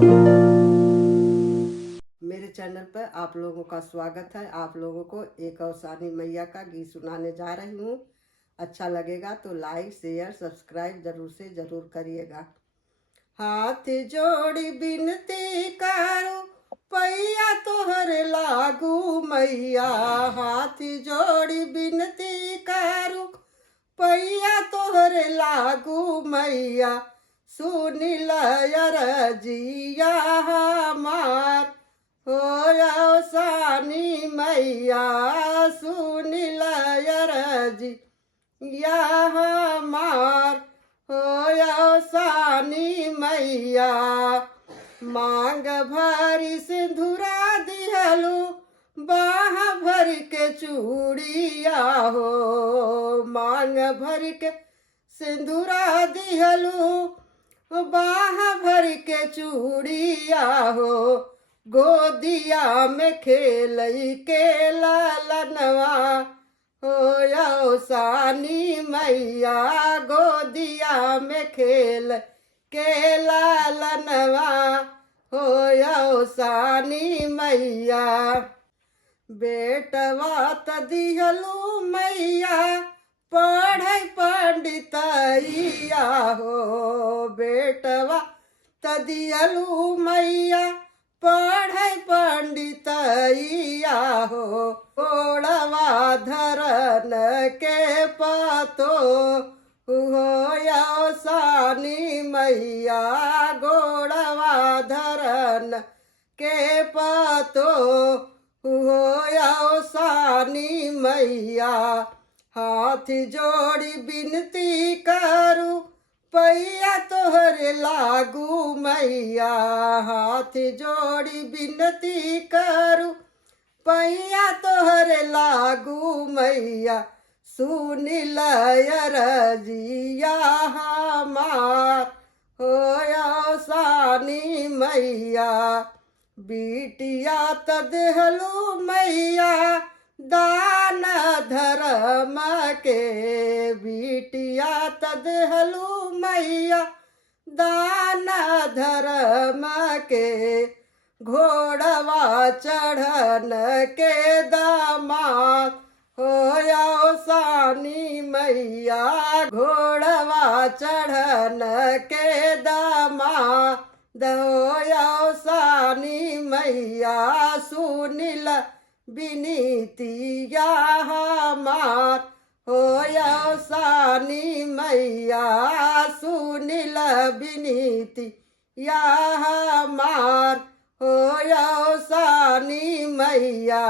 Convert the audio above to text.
मेरे चैनल पर आप लोगों का स्वागत है। आप लोगों को एक औसानी मैया का गीत सुनाने जा रही हूँ। अच्छा लगेगा तो लाइक शेयर सब्सक्राइब जरूर से जरूर करिएगा। हाथ जोड़ी बिनती करूं पैया तोहर लागू मैया। हाथ जोड़ी बिनती करूं पैया तोहर लागू मैया। सुन लरजिया हमार हो सानी मैया। सुन लरजी या हमार हो सानी मैया। मांग भरी सिंधुरा दिहलू बाह भर के चूड़िया हो। मांग भर के सिंधुरा दिहलू बाह भर के चूड़िया हो। गोदिया में खेल के ललनवा हो सानी मैया। गोदिया में खेल के ललनवा हो सानी मैया। बेटवा त दिहलू मैया पढ़ै पंडितैया हो। बेटवा त दिहलू मैया पढ़ै पंडितैया हो। गोड़वा धरन के पतो हो सानी मैया। गोड़वा धरन के पतो हो सानी मैया। हाथ जोड़ी बिनती करूं पैया तोहर लागू मैया। हाथ जोड़ी बिनती करूं पैया तोहर लागू मैया। सुन लरजिया हमार हो सानी मैया। बिटिया त देहलू मैया दान धर्म के। बिटिया त देहलू मैया दान धर्म के। घोड़वा चढ़न के दामाद हो सानी मैया। घोड़वा चढ़न के दामाद हो सानी मैया। सुनिल बिनीतिया हमार हो सानी मैया। सुनिल बिनीति या हमार हो सानी मैया।